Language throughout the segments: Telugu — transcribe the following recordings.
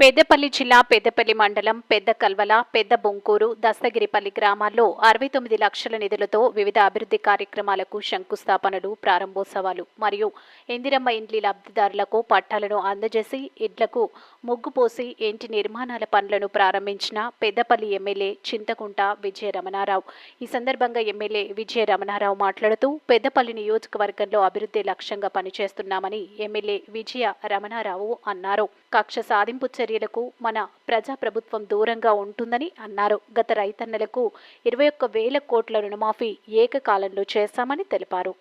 పెద్దపల్లి జిల్లా పెద్దపల్లి మండలం పెద్ద కల్వల పెద్ద బొంకూరు దస్తగిరిపల్లి గ్రామాల్లో అరవై తొమ్మిది లక్షల నిధులతో వివిధ అభివృద్ధి కార్యక్రమాలకు శంకుస్థాపనలు ప్రారంభోత్సవాలు మరియు ఇందిరమ్మ ఇండ్లి లబ్ధిదారులకు పట్టాలను అందజేసి ఇడ్లకు ముగ్గు పోసి ఇంటి నిర్మాణాల పనులను ప్రారంభించిన పెద్దపల్లి ఎమ్మెల్యే చింతకుంట విజయ రమణారావు ఈ సందర్భంగా ఎమ్మెల్యే విజయ రమణారావు మాట్లాడుతూ పెద్దపల్లి నియోజకవర్గంలో అభివృద్ధి లక్ష్యంగా పనిచేస్తున్నామని ఎమ్మెల్యే విజయ రమణారావు అన్నారు. కక్ష సాధింపు చర్యలకు మన ప్రజాప్రభుత్వం దూరంగా ఉంటుందని అన్నారు. గత రైతన్నలకు ఇరవై ఒక్క వేల కోట్ల రుణమాఫీ ఏకకాలంలో చేశామని తెలిపారు.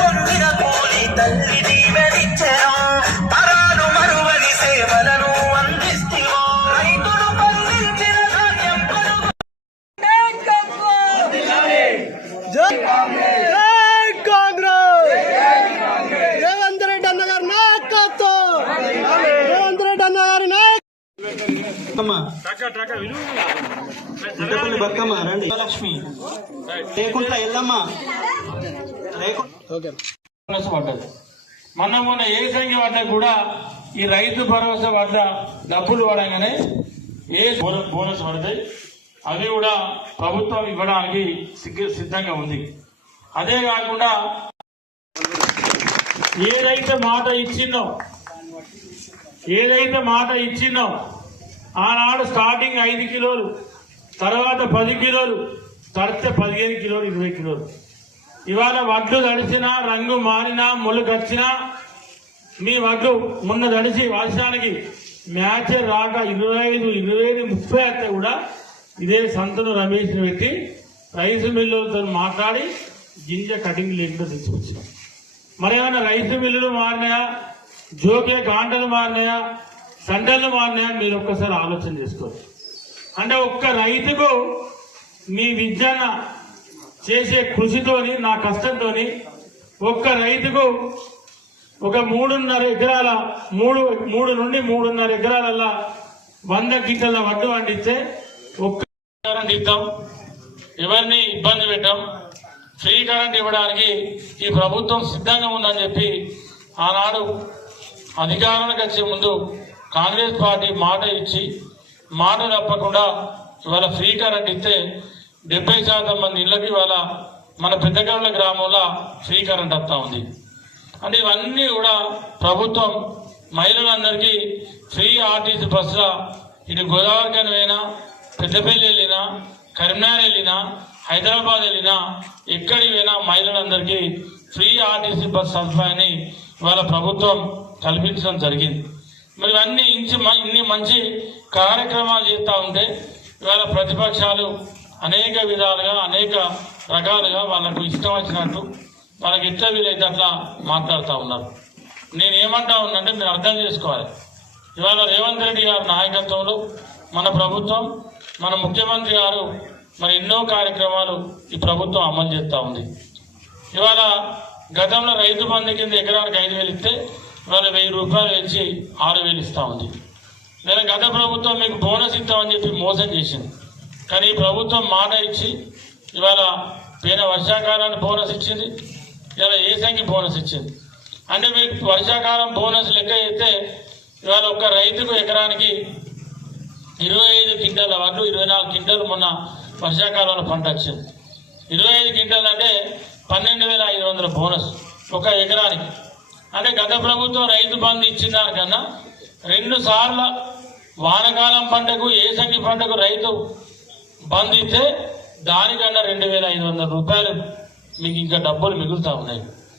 పొందిన కూలి తల్లి. బతుకమ్మ. రండి. లక్ష్మి ఎల్లమ్మ. పడ్డది. మొన్న మొన్న ఏ సంఖ్య పడ్డా కూడా ఈ రైతు భరోసా పడ్డ డబ్బులు పడగానే ఏ బోనస్ బోనస్ పడతాయి. అవి కూడా ప్రభుత్వం ఇవ్వడానికి సిగ్గ- సిద్ధంగా ఉంది. అదే కాకుండా ఏదైతే మాట ఇచ్చిందో ఏదైతే మాట ఇచ్చిందో ఆనాడు స్టార్టింగ్ ఐదు కిలోలు తర్వాత పది కిలోలు తర్వాత పదిహేను కిలోలు ఇరవై కిలోలు. ఇవాళ వడ్లు తడిసినా రంగు మారినా మొలకొచ్చినా మీ వడ్లు మొన్న తడిసి వర్షానికి మ్యాచ్ రాక ఇరవై ఐదు ఇరవై ఐదు ముప్పై అయితే కూడా ఇదే సంతను రమేష్ పెట్టి రైసు మిల్లులతో మాట్లాడి గింజ కటింగ్ లేకుండా తీసుకొచ్చాం మరి ఏమైనా రైసు మిల్లులు మారినాయా? జోకే కాంటలు మారినాయా? సండలు వాడినా మీరు ఒక్కసారి ఆలోచన చేసుకోండి. అంటే ఒక్క రైతుకు మీ విజ్ఞాన చేసే కృషితోని నా కష్టంతోని ఒక్క రైతుకు ఒక మూడున్నర ఎకరాల మూడు మూడు నుండి మూడున్నర ఎకరాలల్లా వంద గిట్టల వడ్డు పండిస్తే ఒక్క కరెంట్ ఇద్దాం. ఎవరిని ఇబ్బంది పెట్టాం. ఫ్రీ కరెంట్ ఇవ్వడానికి ఈ ప్రభుత్వం సిద్ధంగా ఉందని చెప్పి ఆనాడు అధికారానికి వచ్చే ముందు కాంగ్రెస్ పార్టీ మాట ఇచ్చి మాట తప్పకుండా ఇవాళ ఫ్రీ కరెంట్ ఇస్తే డెబ్బై శాతం మంది ఇళ్ళకి ఇవాళ మన పెద్దగళ్ళ గ్రామంలో ఫ్రీ కరెంట్ వస్తూ ఉంది. అంటే ఇవన్నీ కూడా ప్రభుత్వం మహిళలందరికీ ఫ్రీ ఆర్టీసీ బస్సుల ఇటు గోదావరి కని వెళ్ళినా పెద్దపల్లి వెళ్ళినా కరీంనగర్ వెళ్ళినా హైదరాబాద్ వెళ్ళినా ఎక్కడికి వెళ్ళినా మహిళలందరికీ ఫ్రీ ఆర్టీసీ బస్ సదుపాయాన్ని ఇవాళ ప్రభుత్వం కల్పించడం జరిగింది. మరి అన్ని ఇంచి మ- ఇన్ని మంచి కార్యక్రమాలు చేస్తూ ఉంటే ఇవాళ ప్రతిపక్షాలు అనేక విధాలుగా అనేక రకాలుగా వాళ్ళకు ఇష్టం వచ్చినట్టు వాళ్ళకి ఇట్లా వీలైతే అట్లా మాట్లాడుతూ ఉన్నారు. నేను ఏమంటా ఉన్నంటే మీరు అర్థం చేసుకోవాలి. ఇవాళ రేవంత్ రెడ్డి గారి నాయకత్వంలో మన ప్రభుత్వం మన ముఖ్యమంత్రి గారు మరి ఎన్నో కార్యక్రమాలు ఈ ప్రభుత్వం అమలు చేస్తూ ఉంది. ఇవాళ గతంలో రైతు బంధు కింద ఎకరానికి ఐదు వేలు ఇస్తే ఇవాళ వెయ్యి రూపాయలు ఇచ్చి ఆరు వేలు ఇస్తా ఉంది. లేదా గత ప్రభుత్వం మీకు బోనస్ ఇస్తామని చెప్పి మోసం చేసింది. కానీ ఈ ప్రభుత్వం మాట ఇచ్చి ఇవాళ పేద వర్షాకాలానికి బోనస్ ఇచ్చింది. ఇవాళ ఏసంగి బోనస్ ఇచ్చింది? అంటే మీకు వర్షాకాలం బోనస్ లెక్క అయితే ఇవాళ ఒక్క రైతుకు ఎకరానికి ఇరవై ఐదు క్వింటాల వడ్లు ఇరవై నాలుగు క్వింటాలు మొన్న వర్షాకాలంలో పంట వచ్చింది. ఇరవై ఐదు క్వింటాలు అంటే పన్నెండు వేల ఐదు వందల బోనస్ ఒక ఎకరానికి. అంటే గత ప్రభుత్వం రైతు బంధు ఇచ్చిన కన్నా రెండు సార్ల వానకాలం పంటకు ఏసంగి పంటకు రైతు బంధు ఇస్తే దానికన్నా రెండు వేల ఐదు వందల రూపాయలు మీకు ఇంకా డబ్బులు మిగులుతా ఉన్నాయి.